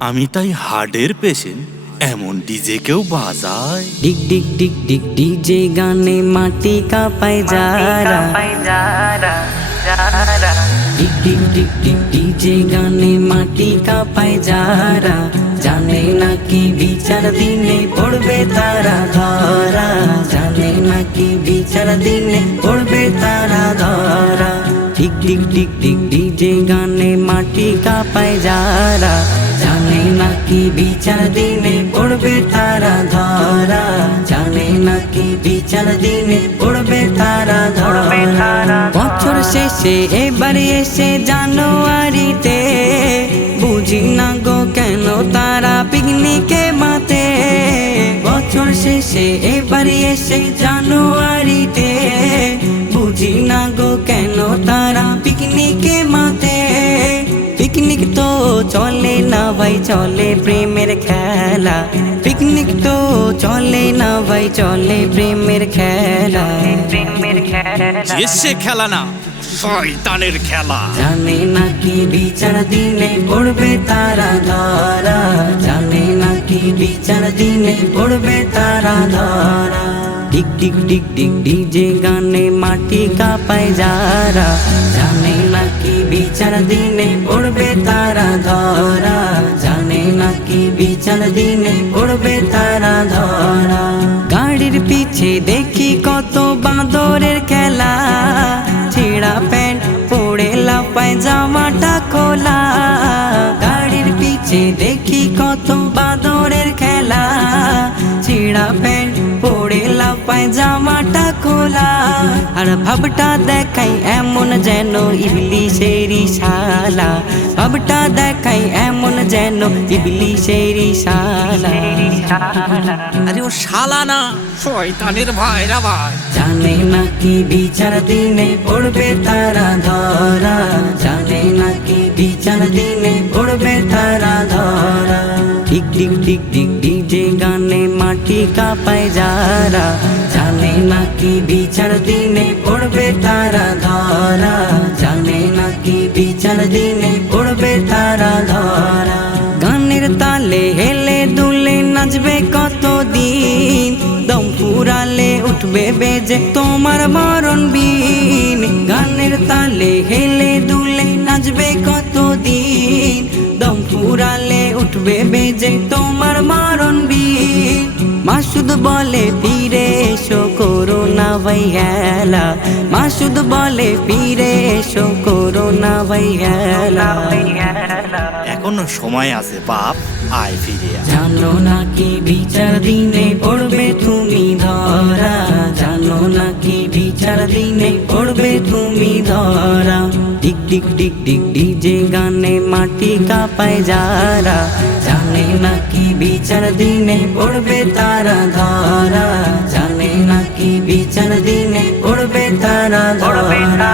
আমি তাই হার্টের পেশেন্ট এমন ডিজে কেউ বাজায়। ডিগ ডিগ ডিগ ডিগ ডিজে গানে মাটি কাঁপায় যারা। ডিগ ডিগ ডিগ ডিগ ডিজে গানে মাটি কাঁপায় যারা। জানে নাকি বিচার দিনে পড়বে তারা ধরা। জানে নাকি বিচার দিনে পড়বে তারা ধরা। ডিগ ডিগ ডিগ ডিগ ডিজে গানে মাটি কাঁপায় যারা। নাকি বিচার দিনে পড়বে তারা ধরা? জানে নাকি বিচার দিনে পড়বে তারা ধরা? বছর শেষে এবারে এসে জানুয়ারিতে বুঝি না গো কেন তারা পিকনিকে মাতে? বছর শেষে এবারে এসে জানুয়ারিতে বুঝি না গো কেন তারা পিকনিকে মাতে? পিকনিক তো চলে না ভাই চলে প্রেমের খেলা পিকনিক তো চলে না ভাই চলে প্রেমের খেলা প্রেমের খেলা খেলা না শয়তানের খেলা জানে নাকি বিচার দিনে পড়বে তারা ধরা জানে নাকি বিচার দিনে পড়বে তারা ধরা ডিগ ডিগ ডিগ ডিগ ডিজে গানে মাটি কাঁপায় যারা জানে বিচার দিনে পড়বে তারা ধরা। জানে নাকি বিচার দিনে পড়বে তারা ধরা। গাড়ির পিছে দেখি কত বাঁদরের খেলা। ছেঁড়া প্যান্ট পড়ে লাপায় জামাটা খোলা। গাড়ির পিছে দেখি কত বাদরের খেলা। ছেঁড়া প্যান্ট পড়ে লাপায় জামাটা খোলা। আর ভাবটা দেখাই এমন যেন ইবলিশেরই শালা ভাবটা দেখাই এমন যেন ইবলিশেরই শালা আরে ও শালা না শয়তানের ভাইরা ভাই। জানে নাকি বিচার দিনে পড়বে তারা ধরা। জানে নাকি বিচার দিনে পড়বে তারা ধরা। ঠিক ঠিক ঠিক ঠিক ডিজে গানে মাটি কাঁপায় যারা। জানে নাকি বিচার দিনে পড়বে তারা বিচার দিনে পড়বে তারা ধরা। গানের তালে হেলে দুলে নাচবে কতদিন? দম ফুরালে উঠবে বেজে তোমার মরণ বিন গানের তালে হেলে দুলে নাচবে কতদিন? দম ফুরালে উঠবে বেজে তোমার মরণ বিন মাসুদ বলে ফিরে করোনা ভাই হেলা মাসুদ বলে ফিরে এসো করোনা ভাইয়ালা এখনও সময় আছে বাপ আয় ফিরে আয়। জানো নাকি বিচার দিনে পড়বে তুমি ধরা। জানো নাকি বিচার দিনে পড়বে তুমি ধরা। ডিগ ডিগ ডিগ ডিগ ডিজে গানে মাটি কাঁপায় যারা জানে নাকি বিচার দিনে পড়বে তারা ধরা জানে নাকি বিচার দিনে পড়বে তারা ধরা